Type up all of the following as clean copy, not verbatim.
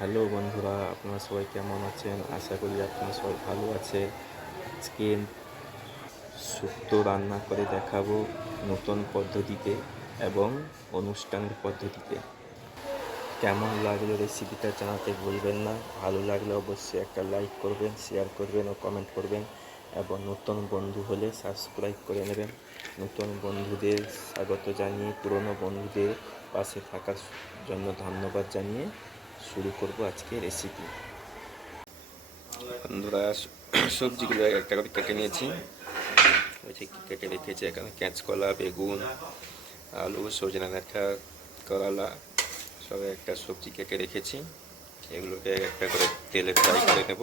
Hello বন্ধুরা, আপনারা সবাই কেমন আছেন? আশা করি আপনারা সবাই ভালো আছে। আজকে শুক্তো রান্না করে দেখাবো নতুন পদ্ধতিতে এবং অনুষ্ঠানের পদ্ধতিতে। কেমন লাগলো রেসিপিটা জানাতে ভুলবেন না। ভালো লাগলে অবশ্যই একটা লাইক করবেন, শেয়ার করবেন ও কমেন্ট করবেন, এবং নতুন বন্ধু হলে সাবস্ক্রাইব করে নেবেন। নতুন বন্ধুদের স্বাগত জানিয়ে পুরনো বন্ধুদের পাশে থাকার জন্য ধন্যবাদ জানিয়ে শুরু করব আজকে রেসিপি। বন্ধুরা, সবজিগুলো একটা করে কেটে নিয়েছি। ওই যে কেটে রেখেছি এখানে কাঁচকলা, বেগুন, আলু, সজনা ডাঁটা, করলা, সব একটা সবজি কেটে রেখেছি। এগুলোকে একটা করে তেলে ফ্রাই করে নেব।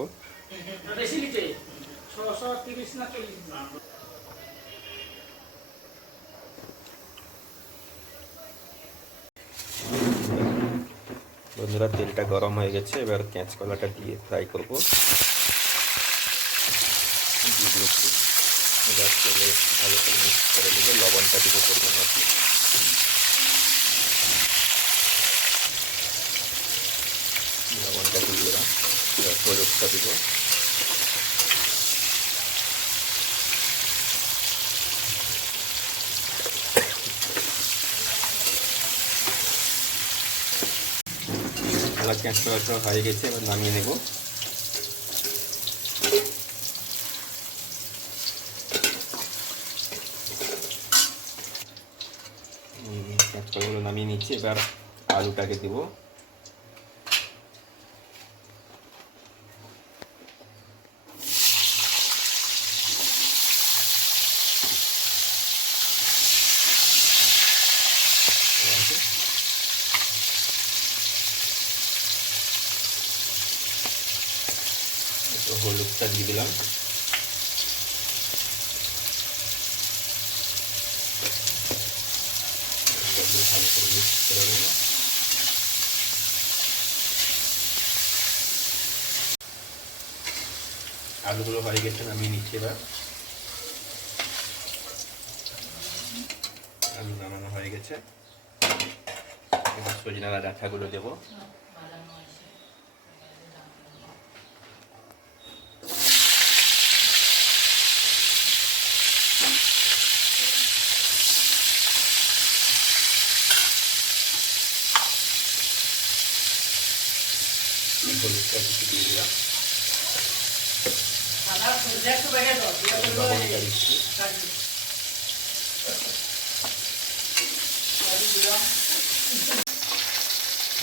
বন্ধুরা, তেলটা গরম হয়ে গেছে, এবার কাঁচকলাটা দিয়ে ফ্রাই করব। দিয়ে দিয়েছি, এবার তেলে ভালো করে মিক্স করে নেব। লবণটা দিব পরিমাণ মতো, লবণটা দিয়ে দিলাম। এবার হলুদটা দিব, আমার কাঁচকলাটা হয়ে গেছে, এবার নামিয়ে নেব। কাঁচকলাগুলো নামিয়ে নিচ্ছি, এবার আলুটাকে দেবো। হলুদটা দিয়ে দিলাম, ভালো করে মিক্স করে নেব। আলুগুলো হয়ে গেছে, নামিয়ে নিচ্ছি। এবার আলু নামানো হয়ে গেছে, এবার সজনা ডাঁটাগুলো দেবো। হলুদটা কিছু দিয়ে দিলাম, লবণটা দিচ্ছি।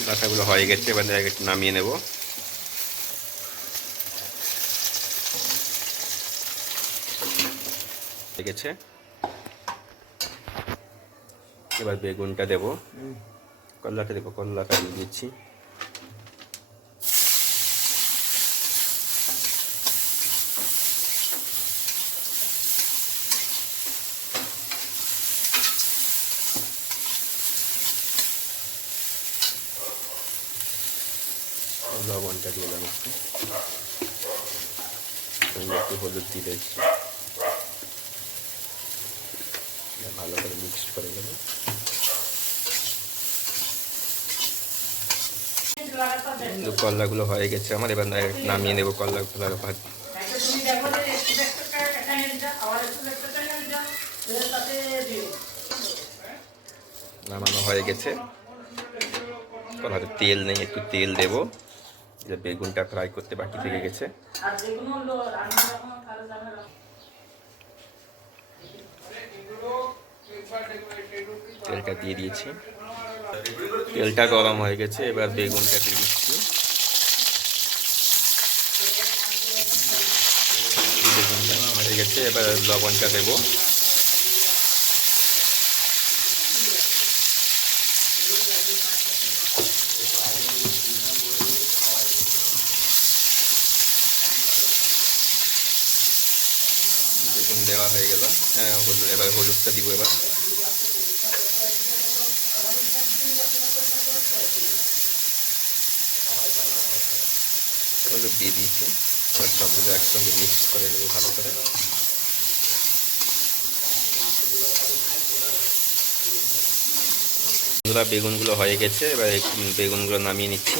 ডাঁটাগুলো হয়ে গেছে, এবার একটু নামিয়ে নেব। হয়ে গেছে, এবার বেগুনটা দেবো, করলাটা দেবো, করলাটা দিয়ে দিচ্ছি। লবণটা দিলাম একটু, একটু হলুদ দিয়ে দিচ্ছি। ভালো করে মিক্সড করে নেব। করলাগুলো হয়ে গেছে আমার, এবার নামিয়ে নেব করলাগুলো ভাত। নামানো হয়ে গেছে, কলাতে তেল নেই, একটু তেল দেবো। যে বেগুনটা ফ্রাই করতে বাকি থেকে গেছে, তেলটা দিয়ে দিয়েছি। তেলটা গরম হয়ে গেছে, এবার বেগুনটা দিয়ে দিচ্ছি। বেগুনটা হয়ে গেছে, এবার লবণটা দেবো। বেগুন দেওয়া হয়ে গেল, হ্যাঁ এবার হলুদটা দিব। এবার হলুদ দিয়ে দিয়েছি, এবার সবগুলো একসঙ্গে মিক্স করে নেবো ভালো করে। বেগুনগুলো হয়ে গেছে, এবার বেগুনগুলো নামিয়ে নিচ্ছি।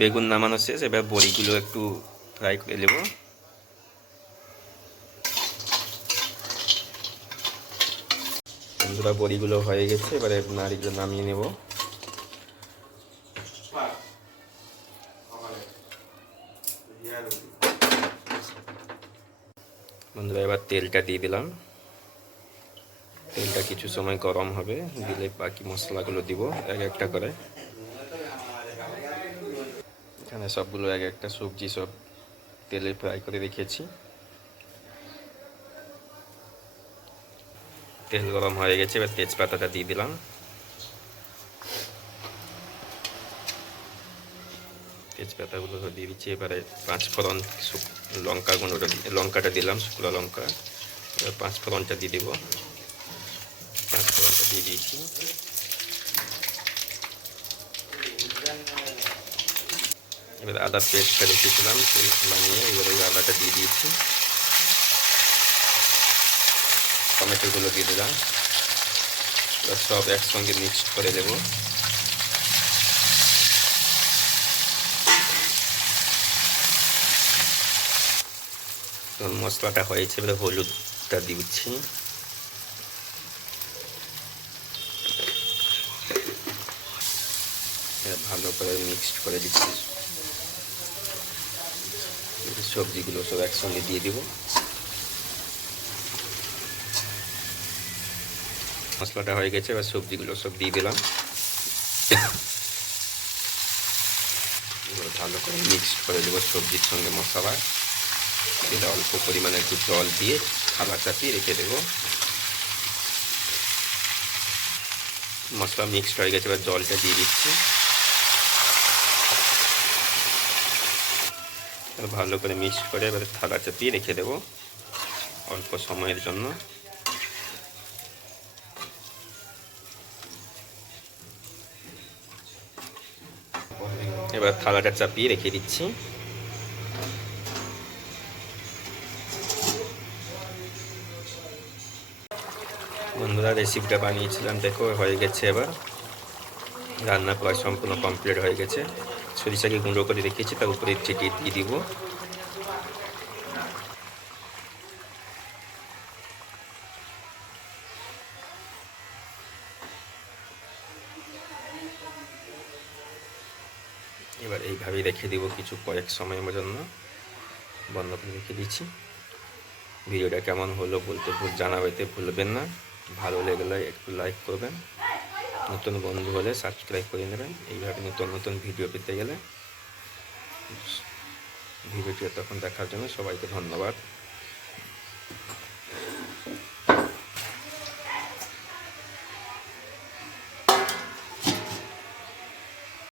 বেগুন নামানো শেষ, এবার বড়িগুলো একটু ফ্রাই করে নেব। বন্ধুরা বড়িগুলো হয়ে গেছে, এবারে নাড়িগুলো নামিয়ে নেব। বন্ধুরা এবার তেলটা দিয়ে দিলাম। তেলটা কিছু সময় গরম হবে, দিলে বাকি মশলাগুলো দিব এক একটা করে। এখানে সবগুলো এক একটা সবজি সব তেলে ফ্রাই করে রেখেছি। তেল গরম হয়ে গেছে, এবার তেজপাতাটা দিয়ে দিলাম। তেজপাতাগুলো দিয়ে দিচ্ছি। এবারে পাঁচফোড়ন, লঙ্কাটা দিলাম, শুকনো লঙ্কা। এবার পাঁচফোড়নটা দিয়ে দেবো। পাঁচফোড়নটা দিয়ে দিয়েছি। এবার আদা পেস্টটা রেখেছিলাম বানিয়ে, এবার ওই আদাটা দিয়ে দিয়েছি। টমেটোগুলো দিয়ে দিলাম। এবার সব একসঙ্গে মিক্সড করে দেবো। মশলাটা হয়েছে, এবারে হলুদটা দিচ্ছি। ভালো করে মিক্সড করে দিচ্ছি। সবজিগুলো সব একসঙ্গে দিয়ে দিব। মশলাটা হয়ে গেছে, এবার সবজিগুলো সব দিয়ে দিলাম। এবার ভালো করে মিক্সড করে দেবো সবজির সঙ্গে মশলা। এটা অল্প পরিমাণে একটু জল দিয়ে থালা চাপিয়ে রেখে দেবো। মশলা মিক্সড হয়ে গেছে, এবার জলটা দিয়ে দিচ্ছি। ভালো করে মিক্সড করে এবার থালা চাপিয়ে রেখে দেবো অল্প সময়ের জন্য। এবার থালাটা চাপিয়ে রেখে দিচ্ছি। বন্ধুরা রেসিপিটা বানিয়েছিলাম, দেখো হয়ে গেছে। এবার রান্না করা সম্পূর্ণ কমপ্লিট হয়ে গেছে। সরিষাকে গুঁড়ো করে রেখেছি, তার উপরে ছিটিয়ে দিয়ে দিব। এবার এইভাবেই রেখে দিব কিছু কয়েক সময়ের জন্য, বন্ধ করে রেখে দিচ্ছি। ভিডিওটা কেমন হলো জানাতে ভুলবেন না। ভালো লাগলে একটু লাইক করবেন, নতুন বন্ধু হলে সাবস্ক্রাইব করে নেবেন। এইভাবে নতুন নতুন ভিডিও পেতে গেলে ভিডিওটি তখন দেখার জন্য সবাইকে ধন্যবাদ।